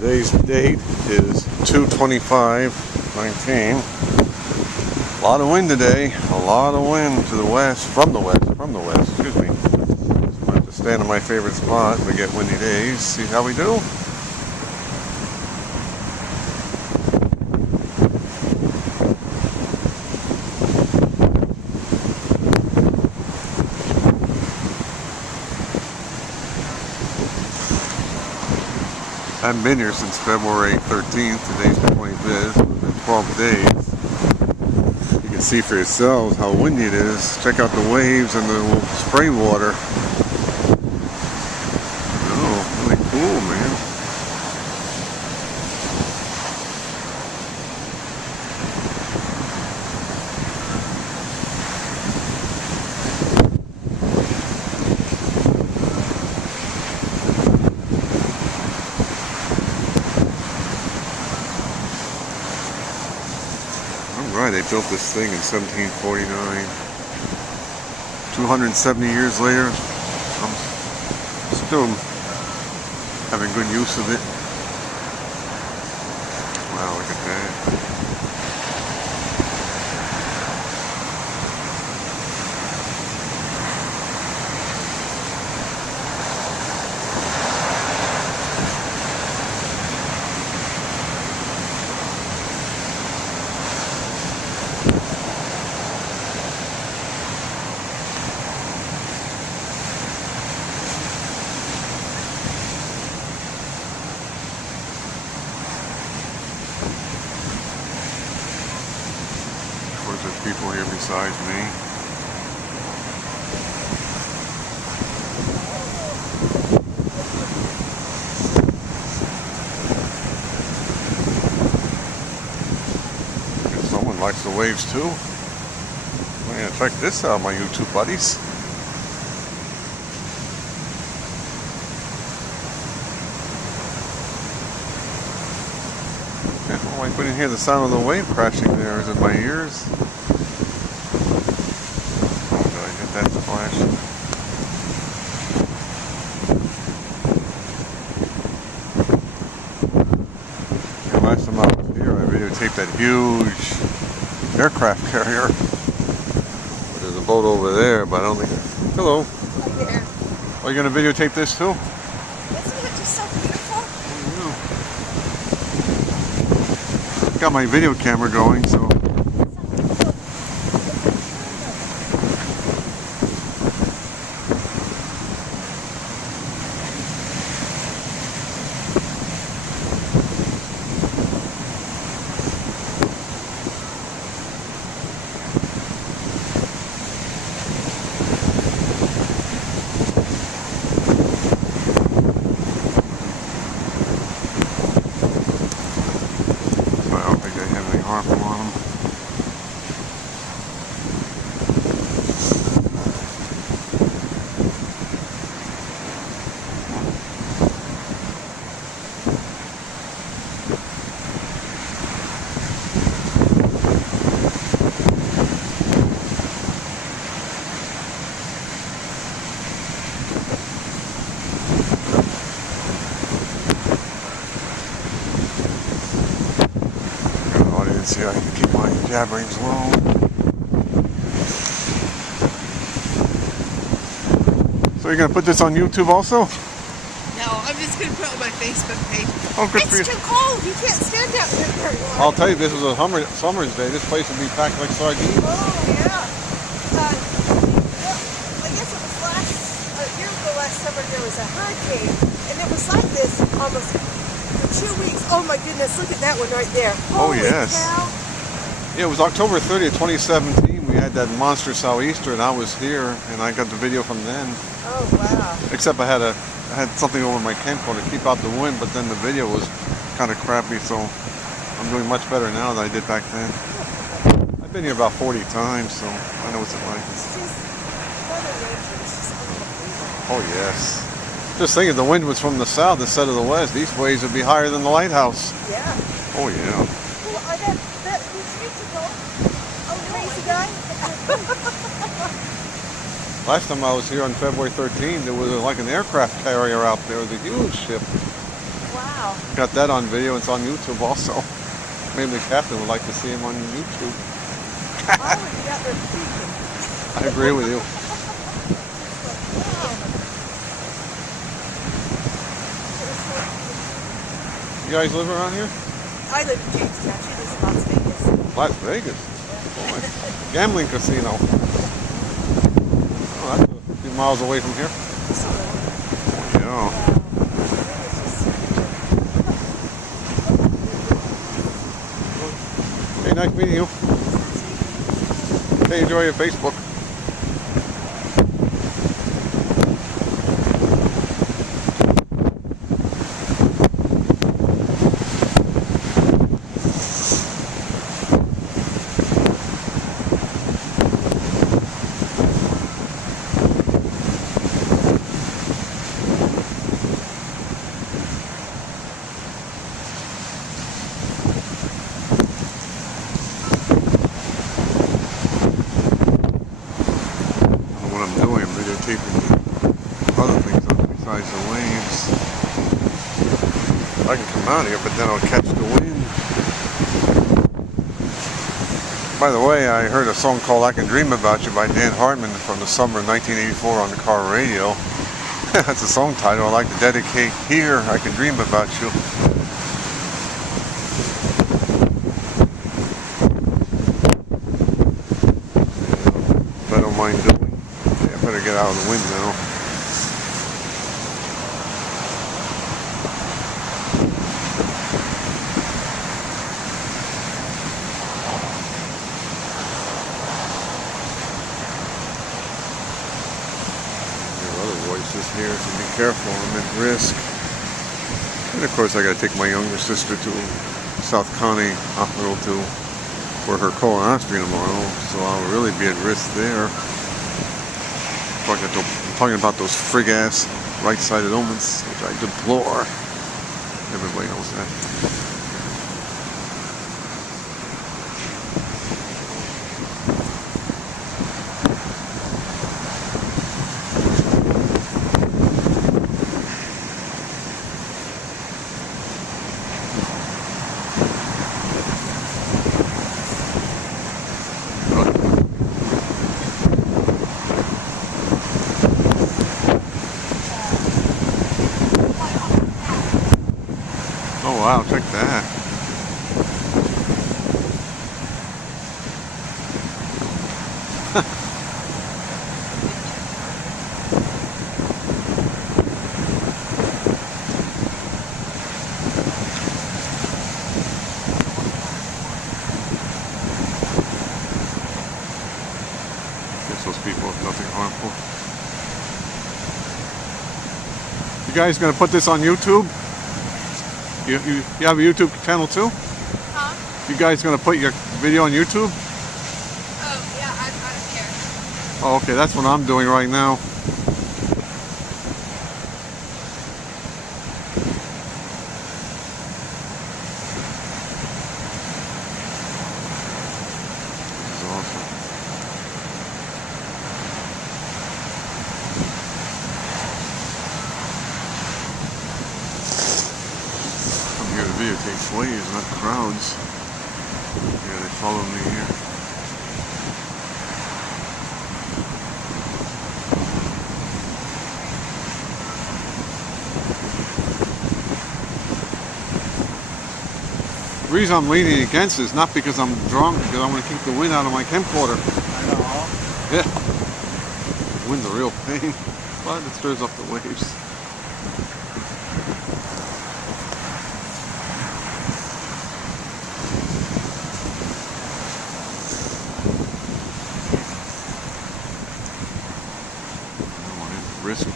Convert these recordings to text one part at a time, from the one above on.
Today's date is 2/25/19. A lot of wind today. A lot of wind to the west, from the west, excuse me. So I have to stand in my favorite spot. We get windy days. See how we do? I haven't been here since February 13th. Today's the 25th. It's been 12 days. You can see for yourselves how windy it is. Check out the waves and the spray water. Oh, really cool, man. Right, they built this thing in 1749. 270 years later, I'm still having good use of it. Wow, look at that. There's people here besides me. And someone likes the waves too. I'm gonna check this out, my YouTube buddies. Oh, I couldn't hear the sound of the wave crashing there. Is it my ears? Oh, did I hit that splash? And last time I was here, I videotaped that huge aircraft carrier. There's a boat over there, but I don't think... Hello. Hi there. Are you going to videotape this too? Isn't it just so beautiful? Got my video camera going, so harmful on them. See, I can keep my jabberings low. So you're gonna put this on YouTube also? No, I'm just gonna put it on my Facebook page. Oh, good for you. It's too cold. You can't stand out there very long. I'll tell you, this was a summer's day. This place would be packed like sardines. Oh yeah. I guess it was a year ago last summer. There was a hurricane, and it was like this almost for 2 weeks. Oh my goodness! Look at that one right there. Holy yes. cow. Yeah, it was October 30th, 2017. We had that monster sou'easter, and I was here, and I got the video from then. Oh wow. Except I had something over my camcorder to keep out the wind, but then the video was kind of crappy, so I'm doing much better now than I did back then. I've been here about 40 times, so I know what it's like. It's just Mother Nature is just unbelievable. Oh yes. Just thinking, the wind was from the south instead of the west. These waves would be higher than the lighthouse. Yeah. Oh yeah. Well, that crazy guy. Last time I was here on February 13th, there was like an aircraft carrier out there. It was a huge ship. Wow. Wow. Got that on video. It's on YouTube also. Maybe the captain would like to see him on YouTube. I would be out there peeking. I agree with you. You guys live around here? I live in Jamestown. She lives in Las Vegas. Las Vegas? Boy. Gambling casino. Oh, that's a few miles away from here. Yeah. Hey, nice meeting you. Hey, enjoy your Facebook. Other things besides the waves. I can come out here, but then I'll catch the wind. By the way, I heard a song called "I Can Dream About You" by Dan Hartman from the summer of 1984 on the car radio. That's a song title I'd like to dedicate here. I can dream about you. If I don't mind doing. Yeah, I better get out of the wind now. Voices here, so be careful, I'm at risk. And of course I gotta take my younger sister to South County Hospital for her colonoscopy tomorrow, so I'll really be at risk there. I'm talking about those frig-ass right-sided omens, which I deplore. Everybody knows that. Oh wow, check that. Guess those people have nothing harmful. You guys gonna put this on YouTube? You have a YouTube channel too? Huh? You guys gonna put your video on YouTube? Oh, yeah, I don't care. Oh, okay, that's what I'm doing right now. This is awesome. I'm here to videotape slaves, not crowds. Yeah, they follow me here. The reason I'm leaning against it is not because I'm drunk, because I want to keep the wind out of my camcorder. I know. Yeah. The wind's a real pain, but it stirs up the waves. I don't want to risk me.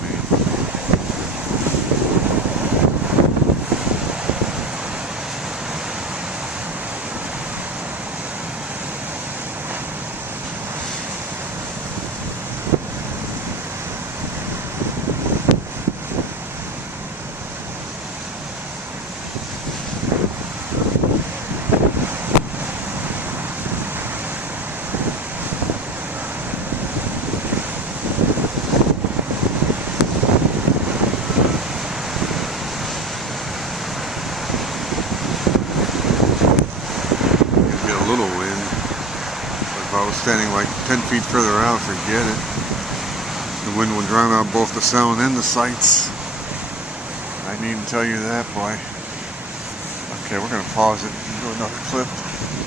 I was standing like 10 feet further out, forget it. The wind would drown out both the sound and the sights. I needn't tell you that, boy. Okay, we're going to pause it and do another clip.